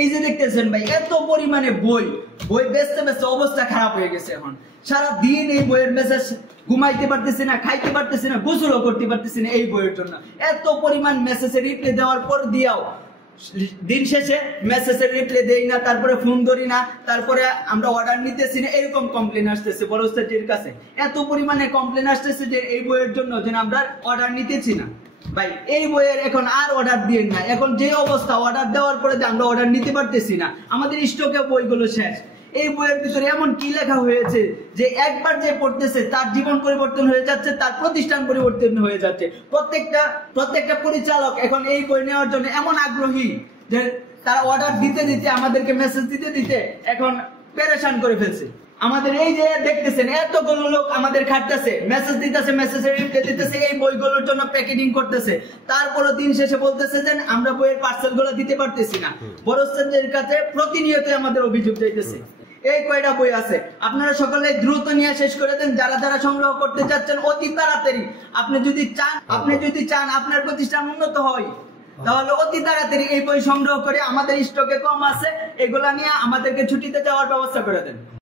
এই যে দেখতেছেন ভাই এত পরিমাণে বই বই বেচতে বেচতে অবস্থা খারাপ হয়ে গেছে। এখন সারা দিন এই বইয়ের মেসেজ, ঘুমাইতে পারতেছি না, খাইতে পারতেছি না, গোসলও করতে পারতেছি না এই বইয়ের জন্য। এত পরিমাণ মেসেজের রিপ্লাই দেওয়ার পর দিয়াও দিন শেষে মেসেজের রিপ্লাই দেই না, তারপরে ফোন ধরি না, তারপরে আমরা অর্ডার নিতেছি না, এরকম কমপ্লেন আসতেছে বড় স্যারের কাছে। এত পরিমাণে কমপ্লেন আসতেছে যে এই বইয়ের জন্য যে আমরা অর্ডার নিতেছি না। ভাই এই বইয়ের এখন আর অর্ডার দিয়ে না, এখন যে অবস্থা অর্ডার দেওয়ার পরে আমরা অর্ডার নিতে পারতেছি না, আমাদের স্টকে বইগুলো শেষ। এই বইয়ের ভিতরে এমন কি লেখা হয়েছে যে একবার যে পড়তেছে তার জীবন পরিবর্তন হয়ে যাচ্ছে, তার প্রতিষ্ঠান পরিবর্তন হয়ে যাচ্ছে। প্রত্যেকটা পরিচালক এখন এই বই নেওয়ার জন্য এমন আগ্রহী যে তারা অর্ডার দিতে দিতে, আমাদেরকে মেসেজ দিতে দিতে এখন পেরেশান করে ফেলছে। আমাদের এই যে দেখতেছেন এতগুলো লোক আমাদের খাটতেছে, মেসেজ দিতেছে, মেসেজের রিপ্লাই দিতেছে, এই বইগুলোর জন্য প্যাকেটিং করতেছে, তারপরও দিন শেষে বলতেছে যে আমরা বইয়ের পার্সেল গুলো দিতে পারতেছি না। বড় স্যারের কাছে প্রতিনিয়ত আমাদের অভিযোগ যাইতেছে। এই কয়টা বই আছে আপনারা সকলে দ্রুত নিয়ে শেষ করে দেন, যারা যারা সংগ্রহ করতে চাচ্ছেন অতি তাড়াতাড়ি। আপনি যদি চান আপনার প্রতিষ্ঠান উন্নত হয়, তাহলে অতি তাড়াতাড়ি এই বই সংগ্রহ করে, আমাদের স্টকে কম আছে, এগুলা নিয়ে আমাদেরকে ছুটিতে যাওয়ার ব্যবস্থা করে দেন।